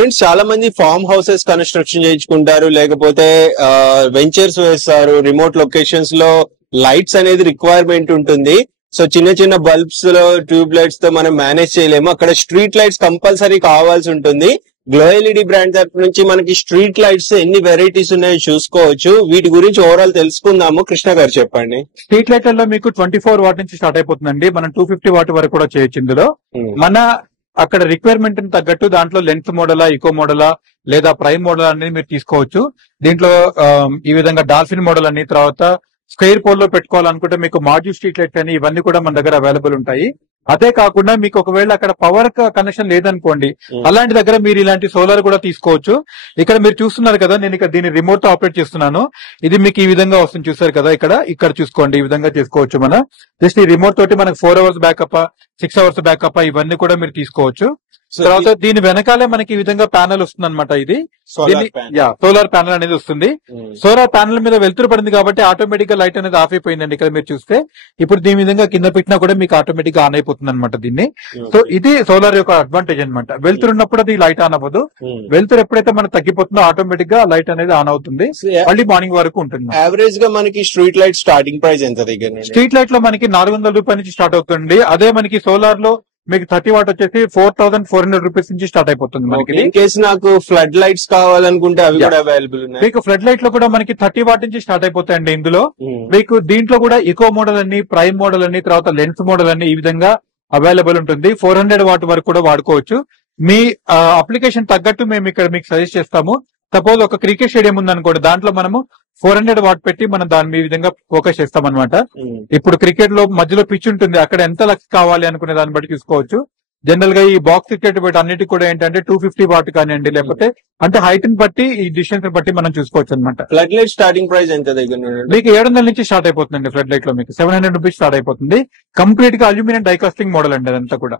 Friends చాలా మంది form houses construction చేయించుకుంటారు, లేకపోతే వెంచర్స్ వేస్తారు. రిమోట్ లొకేషన్స్ లో లైట్స్ అనేది రిక్వైర్మెంట్ ఉంటుంది. సో చిన్న చిన్న బల్బ్స్ లో ట్యూబ్ లైట్స్ తో మనం మేనేజ్ చేయలేము. అక్కడ స్ట్రీట్ లైట్స్ కంపల్సరీ కావాల్సి ఉంటుంది. గ్లో ఎల్ఈడి బ్రాండ్ తరపు నుంచి మనకి స్ట్రీట్ లైట్స్ ఎన్ని వెరైటీస్ ఉన్నాయో చూసుకోవచ్చు. వీటి గురించి ఓవరాల్ తెలుసుకుందాము. కృష్ణ గారు చెప్పండి. స్ట్రీట్ లైట్లలో మీకు 24 వాట్ నుంచి స్టార్ట్ అయిపోతుందండి. మనం 250 వాట్ వరకు కూడా చేయొచ్చు. ఇందులో మన అక్కడ రిక్వైర్మెంట్ తగ్గట్టు దాంట్లో లెన్స్ మోడలా, ఇకో మోడలా లేదా ప్రైమ్ మోడల్ అనేది మీరు తీసుకోవచ్చు. దీంట్లో ఈ విధంగా డాల్ఫిన్ మోడల్ అని, తర్వాత స్క్వేర్ పోల్ లో పెట్టుకోవాలనుకుంటే మీకు మాడ్యూల్ స్ట్రీట్ లైట్ అని ఇవన్నీ కూడా మన దగ్గర అవైలబుల్ ఉంటాయి. అదే కాకుండా మీకు ఒకవేళ అక్కడ పవర్ కనెక్షన్ లేదనుకోండి, అలాంటి దగ్గర మీరు ఇలాంటి సోలార్ కూడా తీసుకోవచ్చు. ఇక్కడ మీరు చూస్తున్నారు కదా, నేను ఇక్కడ దీన్ని రిమోట్ తో ఆపరేట్ చేస్తున్నాను. ఇది మీకు ఈ విధంగా వస్తుంది, చూసారు కదా. ఇక్కడ చూసుకోండి, ఈ విధంగా చేసుకోవచ్చు. మన జస్ట్ ఈ రిమోట్ తోటి మనకు 4 అవర్స్ బ్యాకప్, 6 అవర్స్ బ్యాకప్ ఇవన్నీ కూడా మీరు తీసుకోవచ్చు. తర్వాత దీని వెనకాలే మనకి ఈ విధంగా ప్యానల్ వస్తుంది అనమాట. ఇది సోలార్ ప్యానల్ అనేది వస్తుంది. సోలార్ ప్యానల్ మీద వెలుతురు పడింది కాబట్టి ఆటోమేటిక్ గా లైట్ అనేది ఆఫ్ అయిపోయిందండి. ఇక్కడ మీరు చూస్తే ఇప్పుడు దీని విధంగా కింద పెట్టినా కూడా మీకు ఆటోమేటిక్ గా ఆన్ అయిపోతుంది అనమాట దీన్ని. సో ఇది సోలార్ యొక్క అడ్వాంటేజ్ అనమాట. వెలుతురు ఉన్నప్పుడు అది లైట్ ఆన్ అవ్వదు. వెలుతురు ఎప్పుడైతే మనకు తగ్గిపోతుందో ఆటోమేటిక్ గా లైట్ అనేది ఆన్ అవుతుంది. మళ్ళీ మార్నింగ్ వరకు ఉంటుంది. యావరేజ్ గా మనకి స్ట్రీట్ లైట్ స్టార్టింగ్ ప్రైస్ ఎంత దగ్గర? స్ట్రీట్ లైట్ లో మనకి 400 రూపాయల నుంచి స్టార్ట్ అవుతుంది. అదే మనకి సోలార్ లో మీకు 30 వాట్ వచ్చేసి 4400 రూపీస్ నుంచి స్టార్ట్ అయిపోతుంది మనకి. ఇన్ కేసు నాకు ఫ్లడ్ లైట్స్ కావాలనుకుంటే అవి కూడా అవైలబుల్ ఉన్నాయి. మీకు ఫ్లడ్ లైట్ లో కూడా మనకి 30 వాట్ నుంచి స్టార్ట్ అయిపోతాయండి. ఇందులో మీకు దీంట్లో కూడా ఇకో మోడల్ అని, ప్రైమ్ మోడల్ అని, తర్వాత లెన్స్ మోడల్ అని ఈ విధంగా అవైలబుల్ ఉంటుంది. 400 వాట్ వరకు కూడా వాడుకోవచ్చు. మీ అప్లికేషన్ తగ్గట్టు మేము ఇక్కడ మీకు సజెస్ట్ చేస్తాము. సపోజ్ ఒక క్రికెట్ స్టేడియం ఉందనుకోండి, దాంట్లో మనము 400 వాట్ పెట్టి మనం దాని ఈ విధంగా ఫోకస్ చేస్తాం అనమాట. ఇప్పుడు క్రికెట్ లో మధ్యలో పిచ్ ఉంటుంది, అక్కడ ఎంత లక్స్ కావాలి అనుకునే దాన్ని బట్టి చూసుకోవచ్చు. జనరల్ గా ఈ బాక్స్ క్రికెట్ బట్టి అన్నిటికీ కూడా ఏంటంటే 250 వాట్ కానివ్వండి, లేకపోతే అంటే హైట్ ని బట్టి, ఈ డిస్టెన్స్ బట్టి మనం చూసుకోవచ్చు అనమాట. ఫ్లడ్ లైట్ స్టార్టింగ్ ప్రైస్ ఎంత దగ్గర? మీకు 700 నుంచి స్టార్ట్ అయిపోతుందండి. ఫ్లడ్ లైట్ లో మీకు 700 రూపీస్ స్టార్ట్ అయిపోతుంది. కంప్లీట్ గా అల్యూమినియం డైకాస్టింగ్ మోడల్ అండి అదంతా కూడా.